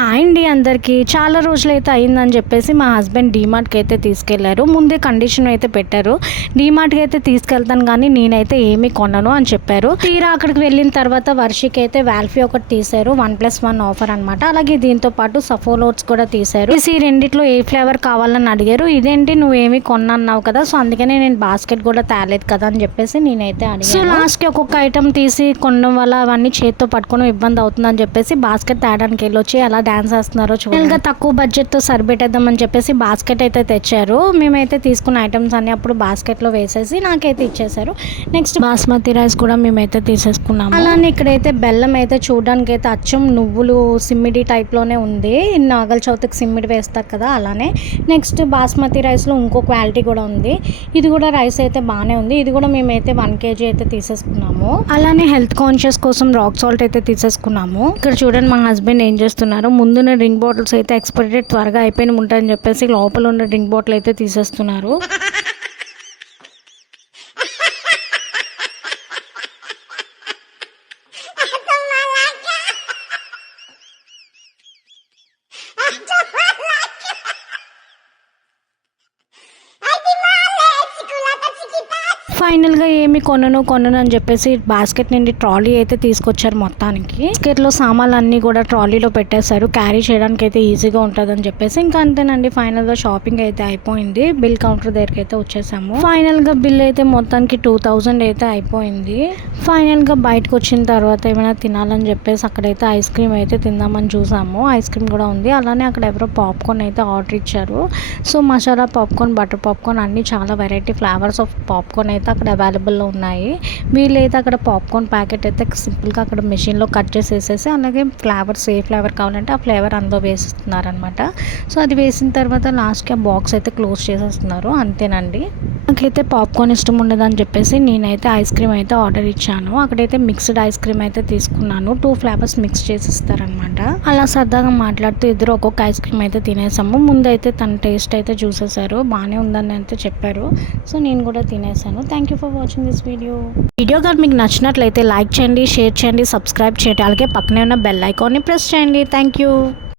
Hi అండి అందరికీ. చాలా రోజులైతే అయిందని చెప్పేసి మా హస్బెండ్ డీమార్ట్కి అయితే తీసుకెళ్లారు. ముందే కండిషన్ అయితే పెట్టారు, డీమార్ట్కి అయితే తీసుకెళ్తాను కానీ నేనైతే ఏమీ కొనను అని చెప్పారు. తీరా అక్కడికి వెళ్ళిన తర్వాత వర్షికి అయితే వాల్ఫీ ఒకటి తీశారు, 1+1 ఆఫర్ అనమాట. అలాగే దీంతో పాటు సఫోలోట్స్ కూడా తీశారు. ఈ రెండిట్లో ఏ ఫ్లేవర్ కావాలని అడిగారు. ఇదేంటి నువ్వు ఏమీ కొన్నావు కదా, సో అందుకనే నేను బాస్కెట్ కూడా తేలేదు కదా అని చెప్పేసి నేనైతే అడిగాను. సో లాస్ట్కి ఒక్కొక్క ఐటమ్ తీసి కొనడం వల్ల అవన్నీ చేతితో పట్టుకోవడం ఇబ్బంది అవుతుందని చెప్పేసి బాస్కెట్ తేడానికి వెళ్ళొచ్చి అలా డాన్స్ వేస్తున్నారో చూడండి. తక్కువ బడ్జెట్ తో సరిపెట్టేద్దామని చెప్పేసి బాస్కెట్ అయితే తెచ్చారు. మేమైతే తీసుకున్న ఐటమ్స్ అన్ని అప్పుడు బాస్కెట్ లో వేసేసి నాకైతే ఇచ్చేసారు. నెక్స్ట్ బాస్మతి రైస్ కూడా మేమైతే తీసేసుకున్నాము. అలానే ఇక్కడైతే బెల్లం అయితే చూడడానికి అయితే అచ్చం నువ్వులు సిమ్మిడి టైప్ లోనే ఉంది. నాగల చవితికి సిమ్మిడి వేస్తారు కదా అలానే. నెక్స్ట్ బాస్మతి రైస్ లో ఇంకో క్వాలిటీ కూడా ఉంది. ఇది కూడా రైస్ అయితే బాగానే ఉంది. ఇది కూడా మేమైతే 1 kg అయితే తీసేసుకున్నాము. అలానే హెల్త్ కాన్షియస్ కోసం రాక్ సాల్ట్ అయితే తీసేసుకున్నాము. ఇక్కడ చూడండి మా హస్బెండ్ ఏం చేస్తున్నారు, ముందున్న డ్రింక్ బాటిల్స్ అయితే ఎక్స్పైరీ డేట్ త్వరగా అయిపోయిన ఉంటాయని చెప్పేసి లోపల ఉన్న డ్రింక్ బాటిల్ అయితే తీసేస్తున్నారు. ఫైనల్గా ఏమి కొనను అని చెప్పేసి బాస్కెట్ నుండి ట్రాలీ అయితే తీసుకొచ్చారు. మొత్తానికి బాస్కెట్లో సామాన్లు అన్నీ కూడా ట్రాలీలో పెట్టేశారు, క్యారీ చేయడానికి అయితే ఈజీగా ఉంటుంది అని చెప్పేసి. ఇంకా అంతేనండి, ఫైనల్గా షాపింగ్ అయితే అయిపోయింది. బిల్ కౌంటర్ దగ్గరికి అయితే వచ్చేసాము. ఫైనల్గా బిల్ అయితే మొత్తానికి 2000 అయితే అయిపోయింది. ఫైనల్గా బయటకు వచ్చిన తర్వాత ఏమైనా తినాలని చెప్పేసి అక్కడైతే ఐస్ క్రీమ్ అయితే తిందామని చూసాము. ఐస్ క్రీమ్ కూడా ఉంది. అలానే అక్కడ ఎవరో పాప్కార్న్ అయితే ఆర్డర్ ఇచ్చారు. So masala popcorn, butter popcorn అన్ని చాలా వెరైటీ ఫ్లేవర్స్ ఆఫ్ పాప్కార్న్ అయితే అక్కడ అవైలబుల్లో ఉన్నాయి. వీళ్ళైతే అక్కడ పాప్కార్న్ ప్యాకెట్ అయితే సింపుల్గా అక్కడ మెషిన్లో కట్ చేసేసేసి అలాగే ఫ్లేవర్స్ ఏ ఫ్లేవర్ కావాలంటే ఆ ఫ్లేవర్ అందులో వేసిస్తున్నారనమాట. సో అది వేసిన తర్వాత లాస్ట్కి ఆ బాక్స్ అయితే క్లోజ్ చేసేస్తున్నారు. అంతేనండి. నాకైతే పాప్కార్న్ ఇష్టం ఉండదని చెప్పేసి నేనైతే ఐస్ క్రీమ్ అయితే ఆర్డర్ ఇచ్చాను. అక్కడైతే మిక్స్డ్ ఐస్ క్రీమ్ అయితే తీసుకున్నాను. 2 ఫ్లేవర్స్ మిక్స్ చేసిస్తారనమాట. అలా సరదాగా మాట్లాడుతూ ఇద్దరు ఒక్కొక్క ఐస్ క్రీమ్ అయితే తినేసాము. ముందైతే తన టేస్ట్ అయితే చూసేసారు, బాగానే ఉందని అయితే చెప్పారు. సో నేను కూడా తినేసాను. Thank you for watching this video కానీ మీకు నచ్చినట్లయితే లైక్ చేయండి, షేర్ చేయండి, సబ్స్క్రైబ్ చేయండి. అలాగే పక్కనే ఉన్న బెల్ ఐకాన్ని ప్రెస్ చేయండి. Thank you.